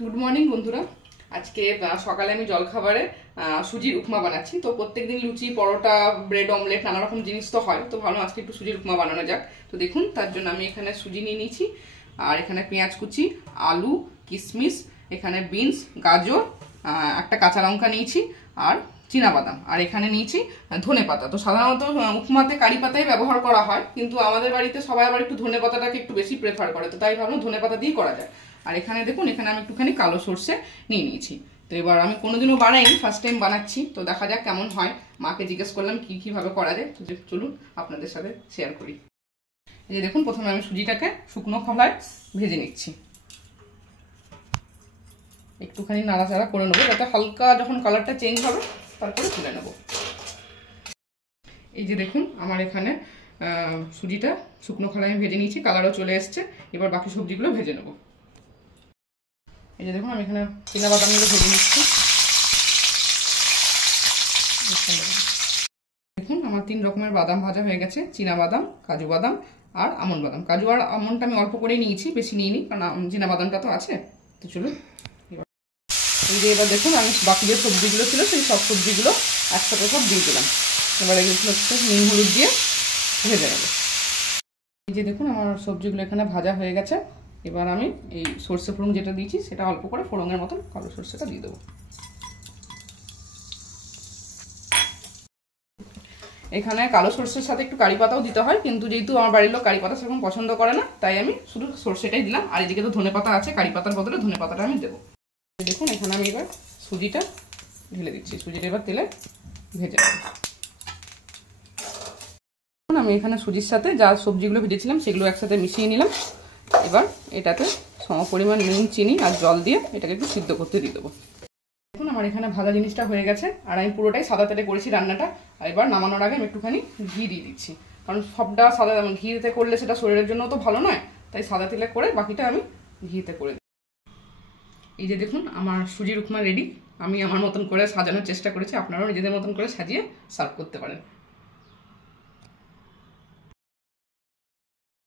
Good morning বন্ধুরা। আজকে সকালে আমি জলখাবারে সুজির উপমা বানাচ্ছি। তো প্রত্যেকদিন লুচি, পরোটা, ব্রেড অমলেট নানা রকম জিনিস তো হয়, তো ভালো আজকে একটু সুজির উপমা বানানো যাক। তো দেখুন, তার জন্য আমি এখানে সুজি নিয়ে নিয়েছি, আর এখানে পেঁয়াজ কুচি, আলু, কিশমিশ, এখানে বিনস, গাজর, একটা কাঁচা লঙ্কা নিয়েছি, আর চীনাবাদাম, আর এখানে নিয়েছি ধনে পাতা। তো সাধারণত উপমাতে কারি পাতাই ব্যবহার করা হয়, কিন্তু আমাদের বাড়িতে সবাই আবার একটু ধনে পাতাটাকে একটু বেশি প্রেফার করে, তো তাই ভাবলাম ধনে পাতা দিয়ে করা যায়। আর এখানে দেখুন, এখানে আমি একটুখানি কালো সর্ষে নিয়ে নিয়েছি। তো এবার আমি কোনোদিনও বানাইনি, ফার্স্ট টাইম বানাচ্ছি, তো দেখা যাক কেমন হয়। মাকে জিজ্ঞেস করলাম কিভাবে করা যায়, তো চলুন আপনাদের সাথে শেয়ার করি। এই যে দেখুন, প্রথমে আমি সুজিটাকে শুকনো খোলায় ভেজে নিচ্ছি। একটুখানি নাড়াচাড়া করে নেবো, যাতে হালকা যখন কালারটা চেঞ্জ হবে তারপরে তুলে নেব। এই যে দেখুন, আমার এখানে সুজিটা শুকনো খোলায় ভেজে নিয়েছি, কালারও চলে এসছে। এবার বাকি সবজিগুলো ভেজে নেব। এই যে দেখুন, আমি এখানে চীনাবাদামগুলো ভেজে নিচ্ছি। দেখুন, আমার 3 রকমের বাদাম ভাজা হয়ে গেছে, চীনাবাদাম, কাজু বাদাম আর আমন্ড বাদাম। কাজু আর আমন্ডটা আমি অল্প করে নিয়েছি, বেশি নিইনি, কারণ চীনাবাদামটা তো আছে। তো চলুন, এই যে এবার দেখুন, আমি বাকি যে সবজিগুলো ছিল সেই সব সবজিগুলো একসাথে সব দিয়ে দিলাম। এবার এগুলো হচ্ছে নুন হলুদ দিয়ে ভেজে নেব। এই যে দেখুন, আমার সবজিগুলো এখানে ভাজা হয়ে গেছে। এবার আমি এই সর্ষে ফোড়ন যেটা দিয়েছি সেটা অল্প করে ফোড়নের মতন কালো সর্ষেটা দিয়ে দেবো। এখানে কালো সর্ষের সাথে একটু কারি পাতাও দিতে হয়, কিন্তু যেহেতু আমার বাড়ির লোক কারি পাতা সেরকম পছন্দ করে না, তাই আমি শুধু সর্ষেটাই দিলাম। আর এদিকে তো ধনে পাতা আছে, কারি পাতার বদলে ধনে পাতাটা আমি দেবো। দেখুন, এখানে আমি এবার সুজিটা ঢেলে দিচ্ছি। সুজিটা এবার তেলে ভেজে নেব। আমি এখানে সুজির সাথে যা সবজিগুলো ভেজেছিলাম সেগুলো একসাথে মিশিয়ে নিলাম। এবার এটাতে সমপরিমাণ নুন, চিনি আর জল দিয়ে এটাকে একটু সিদ্ধ করতে দিয়ে দেবো। দেখুন, আমার এখানে ভাজা জিনিসটা হয়ে গেছে, আর আমি পুরোটাই সাদা তেলে করেছি রান্নাটা। আর এবার নামানোর আগে আমি একটুখানি ঘি দিয়ে দিচ্ছি, কারণ সবটা সাদা ঘিতে করলে সেটা শরীরের জন্য তো ভালো নয়, তাই সাদা তেলে করে বাকিটা আমি ঘিতে করে দিই। এই যে দেখুন, আমার সুজির উপমা রেডি। আমি আমার মতন করে সাজানোর চেষ্টা করেছি, আপনারাও নিজেদের মতন করে সাজিয়ে সার্ভ করতে পারেন।